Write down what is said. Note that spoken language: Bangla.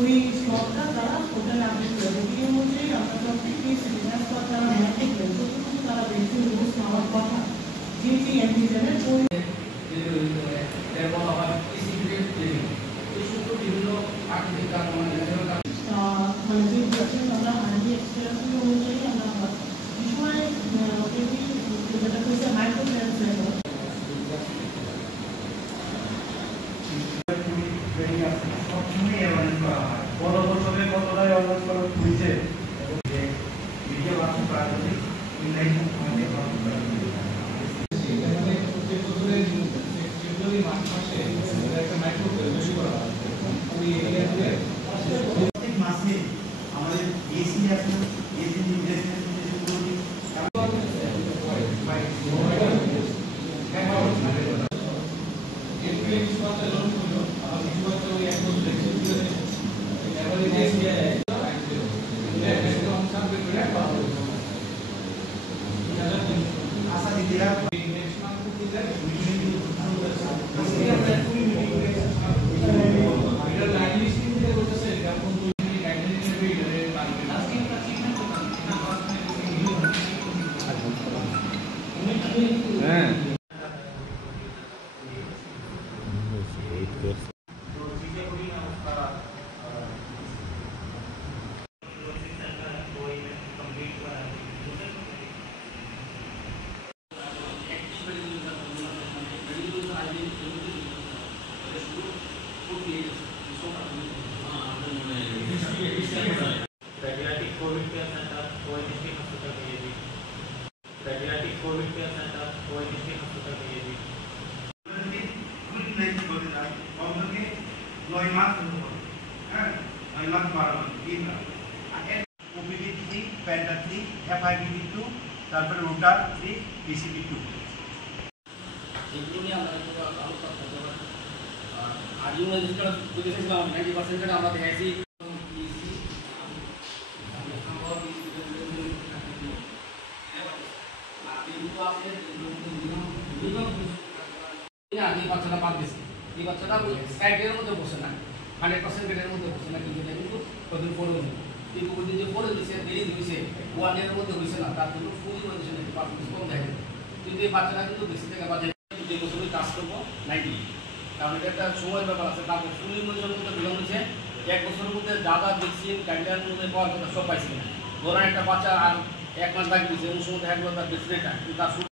ওই স্টকটা তারা ওটা আপডেট করে ওই অনুযায়ী আমরা প্রত্যেক সিগন্যাল পর তারা ম্যাট্রিক করে যতটুকু তারা বেশি রুলস নেওয়ার কথা যে যে অ্যান্টিজেনের ওই মানে যে ডিরেকশন আমরা আরবি এক্সপিরিয়েন্স অনুযায়ী আমরা বিষয় যেটা হচ্ছে মাইক্রো ট্রান্সফার গত বছরে কতটাই অর্জন করা হয়েছে ভিডিও বানানো করা হয়েছে ইনলাইন পয়েন্টে বানানো করা হয়েছে এখানে প্রত্যেক বছরে ফেব্রুয়ারি মার্চ মাসে একটা মাইক্রো বেশি করা হয় ওই এরিয়াতে প্রত্যেক মাসে আমাদের এসি আছে এসি ইনভেস্টমেন্ট পুরোটি তারপরে রুটার 3 পিসিবি 2 এগুলো নিয়ে আমরা আলোচনা করতে পারি আর ইউনিভার্সিটি বুঝেছিলাম 90% আমরা দেখাইছি এই বাচ্চাটা বাদ দিচ্ছে এই বাচ্চাটা সাইডের মধ্যে বসে না 100% বেডের মধ্যে বসে না কিন্তু কতদিন পরে কিন্তু ওই যে পরে দিচ্ছে দেরি হয়েছে 1 ইয়ারের মধ্যে হয়েছে না তার জন্য ফুল ইমাজিনেশন একটু পারফরমেন্স কম দেখে কিন্তু এই বাচ্চাটা কিন্তু বেশি থেকে বাজে যে বছরই কাজ করবো 90 কারণ এটা একটা সময়ের ব্যাপার আছে তারপর ফুল ইমাজিনেশনের মধ্যে বিলম্ব হচ্ছে 1 বছরের মধ্যে দাদা ভ্যাকসিন গাইডলাইনের মধ্যে পাওয়ার কথা সব পাইছি না ধরেন একটা বাচ্চা আর 1 মাস বাকি দিচ্ছে এমন সময় দেখা গেল তার ভ্যাকসিনেটা কিন্তু তার